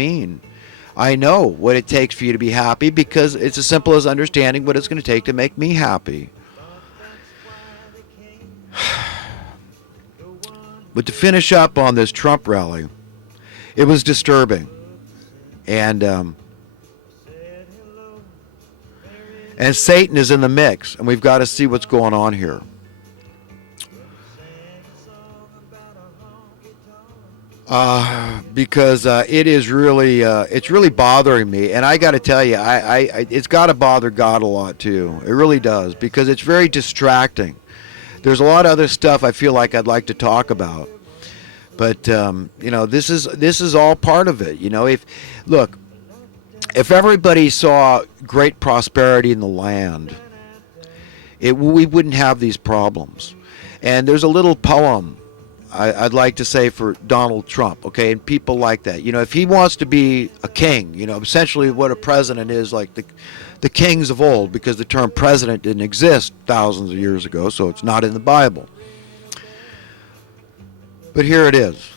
mean. I know what it takes for you to be happy because it's as simple as understanding what it's going to take to make me happy. But to finish up on this Trump rally, it was disturbing. And Satan is in the mix, and we've got to see what's going on here. Because it is really, it's really bothering me, and I got to tell you, it's got to bother God a lot too. It really does, because it's very distracting. There's a lot of other stuff I feel like I'd like to talk about, but this is all part of it. If everybody saw great prosperity in the land, we wouldn't have these problems. And there's a little poem I'd like to say for Donald Trump, okay, and people like that. If he wants to be a king, essentially what a president is, like the kings of old, because the term president didn't exist thousands of years ago, so it's not in the Bible. But here it is.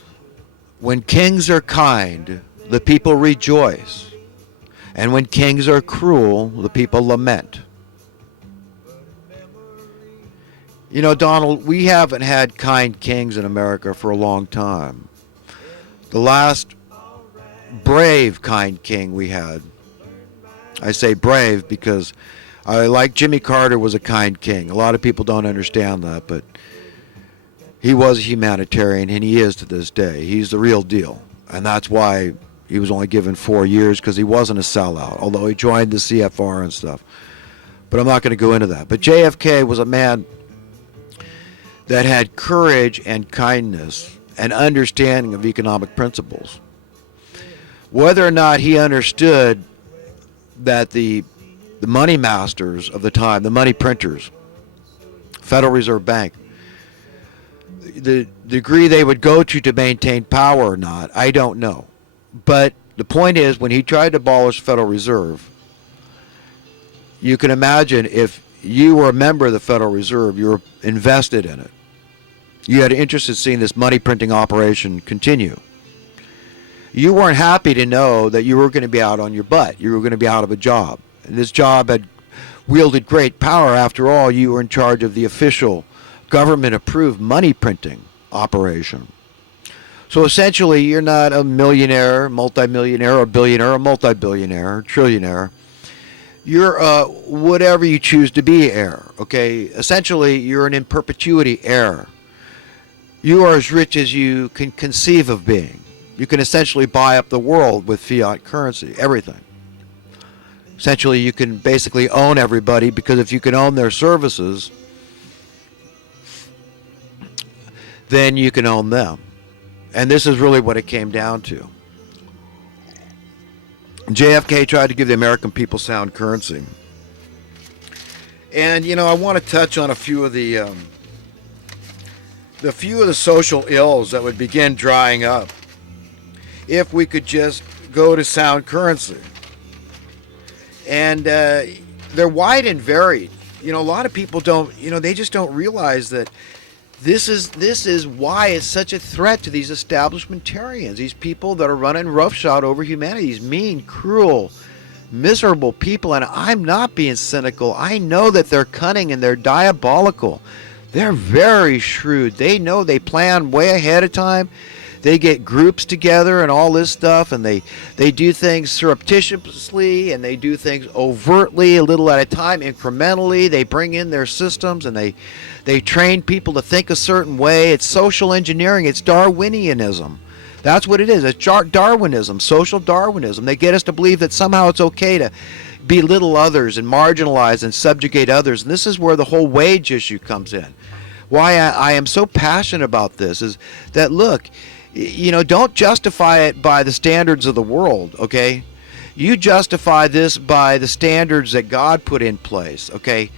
When kings are kind, the people rejoice. And when kings are cruel, the people lament. Donald, we haven't had kind kings in America for a long time. The last brave, kind king we had, I say brave because Jimmy Carter was a kind king. A lot of people don't understand that, but he was a humanitarian, and he is to this day. He's the real deal, and that's why he was only given 4 years, because he wasn't a sellout, although he joined the CFR and stuff. But I'm not going to go into that. But JFK was a man that had courage and kindness and understanding of economic principles. Whether or not he understood that the money masters of the time, the money printers, Federal Reserve Bank, the degree they would go to maintain power or not, I don't know. But the point is, when he tried to abolish the Federal Reserve, you can imagine if you were a member of the Federal Reserve, you were invested in it. You had an interest in seeing this money printing operation continue. You weren't happy to know that you were going to be out on your butt. You were going to be out of a job. And this job had wielded great power. After all, you were in charge of the official government-approved money printing operation. So essentially, you're not a millionaire, multimillionaire, or billionaire, or multi-billionaire, or trillionaire. You're whatever you choose to be heir, okay? Essentially, you're an in perpetuity heir. You are as rich as you can conceive of being. You can essentially buy up the world with fiat currency, everything. Essentially, you can basically own everybody, because if you can own their services, then you can own them. And this is really what it came down to. JFK tried to give the American people sound currency. And, I want to touch on a few of the social ills that would begin drying up if we could just go to sound currency. And they're wide and varied. A lot of people don't, they just don't realize that this is why it's such a threat to these establishmentarians, these people that are running roughshod over humanity, these mean, cruel, miserable people. And I'm not being cynical. I know that they're cunning and they're diabolical. They're very shrewd. They know, they plan way ahead of time. They get groups together and all this stuff, and they do things surreptitiously, and they do things overtly, a little at a time, incrementally. They bring in their systems, and they train people to think a certain way. It's social engineering. It's Darwinianism. That's what it is. It's Darwinism, social Darwinism. They get us to believe that somehow it's okay to belittle others and marginalize and subjugate others. And this is where the whole wage issue comes in. Why I am so passionate about this is that, look, don't justify it by the standards of the world, okay? You justify this by the standards that God put in place, okay?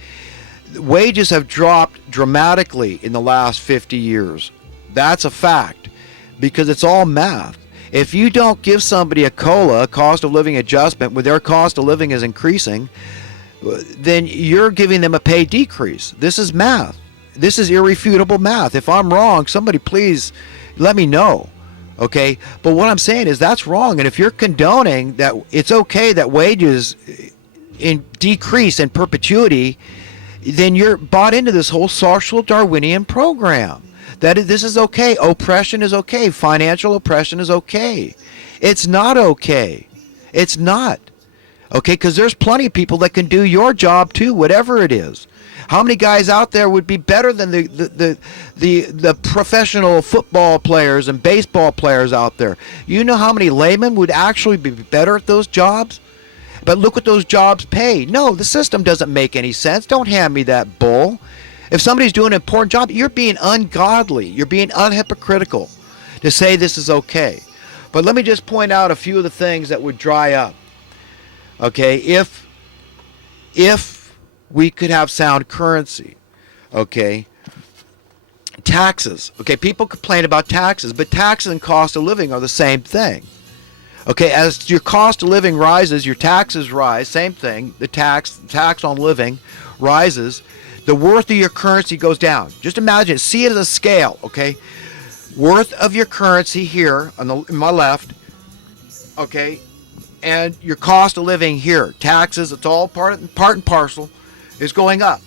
Wages have dropped dramatically in the last 50 years. That's a fact, because it's all math. If you don't give somebody a COLA, a cost of living adjustment, when their cost of living is increasing, then you're giving them a pay decrease. This is math. This is irrefutable math. If I'm wrong, somebody please let me know. Okay, but what I'm saying is that's wrong. And if you're condoning that it's okay that wages decrease in perpetuity, then you're bought into this whole social Darwinian program. This is okay. Oppression is okay. Financial oppression is okay. It's not okay. It's not. Okay, because there's plenty of people that can do your job too, whatever it is. How many guys out there would be better than the professional football players and baseball players out there? You know how many laymen would actually be better at those jobs? But look what those jobs pay. No, the system doesn't make any sense. Don't hand me that bull. If somebody's doing an important job, you're being ungodly. You're being unhypocritical to say this is okay. But let me just point out a few of the things that would dry up. Okay, if we could have sound currency, okay, taxes. Okay, people complain about taxes, but taxes and cost of living are the same thing. Okay, as your cost of living rises, your taxes rise. Same thing. The tax on living rises. The worth of your currency goes down. Just imagine, see it as a scale. Okay, worth of your currency here on my left. Okay, and your cost of living here, taxes. It's all part and parcel. Is going up.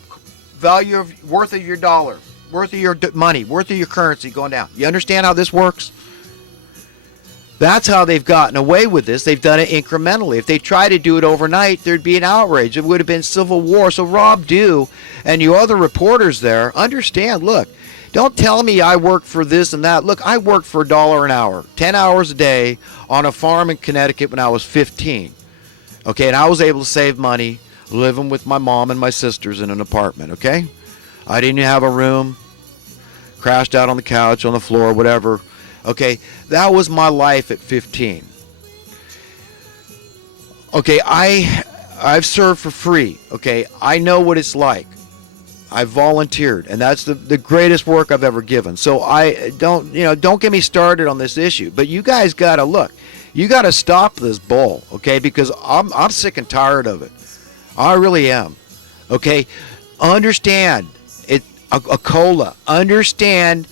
Value of worth of your dollar, worth of your money, worth of your currency going down. You understand how this works? That's how they've gotten away with this. They've done it incrementally. If they try to do it overnight, there'd be an outrage. It would have been civil war. So Rob Dew and you other reporters there, understand, look, don't tell me I work for this and that. Look, I worked for $1 an hour, 10 hours a day on a farm in Connecticut when I was 15. Okay, and I was able to save money living with my mom and my sisters in an apartment, okay? I didn't have a room, crashed out on the couch, on the floor, whatever. Okay, that was my life at 15. Okay, I've served for free. Okay, I know what it's like. I volunteered, and that's the greatest work I've ever given. So don't get me started on this issue. But you guys gotta look. You gotta stop this bull, okay? Because I'm sick and tired of it. I really am. Okay, understand it. A cola. Understand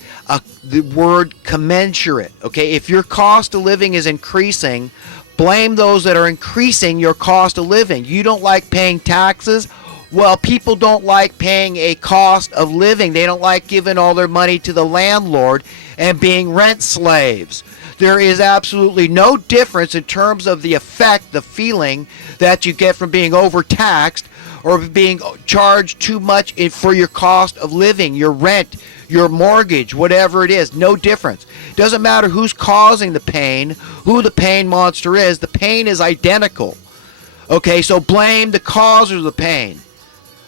the word commensurate. Okay, if your cost of living is increasing, blame those that are increasing your cost of living. You don't like paying taxes. Well, people don't like paying a cost of living. They don't like giving all their money to the landlord and being rent slaves. There is absolutely no difference in terms of the effect, the feeling that you get from being overtaxed or being charged too much for your cost of living, your rent, your mortgage, whatever it is. No difference. Doesn't matter who's causing the pain, who the pain monster is. The pain is identical. Okay, so blame the causers of the pain.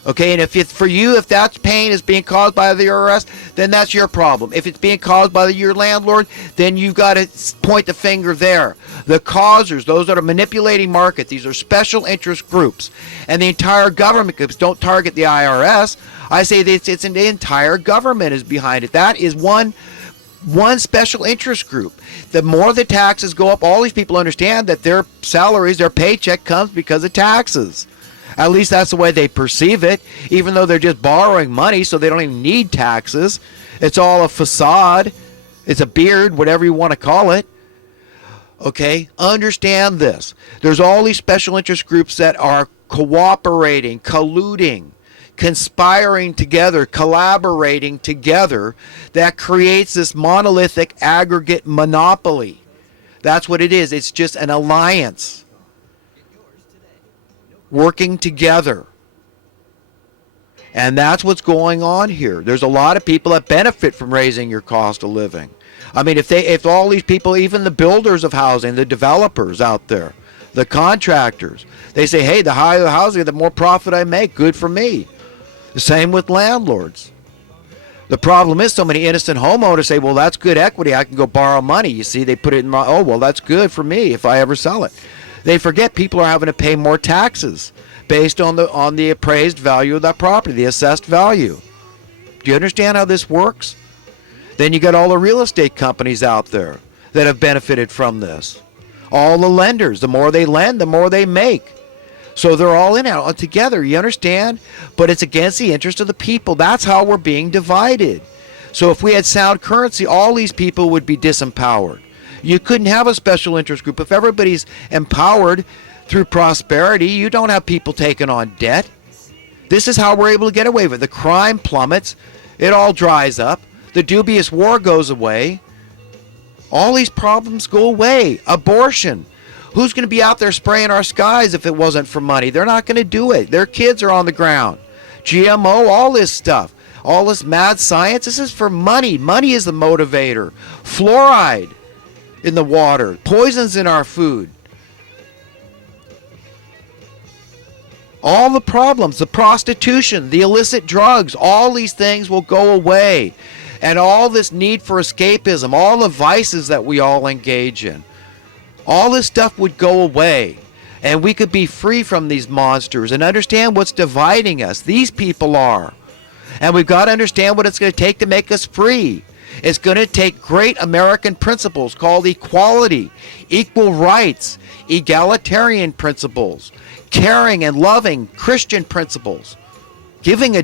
Okay, and if that pain is being caused by the IRS, then that's your problem. If it's being caused by your landlord, then you've got to point the finger there. The causers, those that are manipulating market, these are special interest groups. And the entire government groups don't target the IRS. I say that it's the entire government is behind it. That is one special interest group. The more the taxes go up, all these people understand that their salaries, their paycheck comes because of taxes. At least that's the way they perceive it, even though they're just borrowing money, so they don't even need taxes. It's all a facade. It's a beard, whatever you want to call it. Okay, understand this. There's all these special interest groups that are cooperating, colluding, conspiring together, collaborating together, that creates this monolithic aggregate monopoly. That's what it is. It's just an alliance. Working together. And that's what's going on here. There's a lot of people that benefit from raising your cost of living. I mean, if all these people, even the builders of housing, the developers out there, the contractors, they say, hey, the higher the housing, the more profit I make. Good for me. The same with landlords. The problem is so many innocent homeowners say, well, that's good equity. I can go borrow money. You see, they put it in my, oh, well, that's good for me if I ever sell it. They forget people are having to pay more taxes based on the appraised value of that property, the assessed value. Do you understand how this works? Then you got all the real estate companies out there that have benefited from this. All the lenders, the more they lend, the more they make. So they're all in it together, you understand? But it's against the interest of the people. That's how we're being divided. So if we had sound currency, all these people would be disempowered. You couldn't have a special interest group. If everybody's empowered through prosperity, you don't have people taking on debt. This is how we're able to get away with it. The crime plummets. It all dries up. The dubious war goes away. All these problems go away. Abortion. Who's going to be out there spraying our skies if it wasn't for money? They're not going to do it. Their kids are on the ground. GMO, all this stuff. All this mad science, this is for money. Money is the motivator. Fluoride in the water. Poisons in our food. All the problems, the prostitution, the illicit drugs, all these things will go away. And all this need for escapism, all the vices that we all engage in, all this stuff would go away. And we could be free from these monsters and understand what's dividing us. These people are. And we've got to understand what it's going to take to make us free. It's going to take great American principles called equality, equal rights, egalitarian principles, caring and loving Christian principles, giving a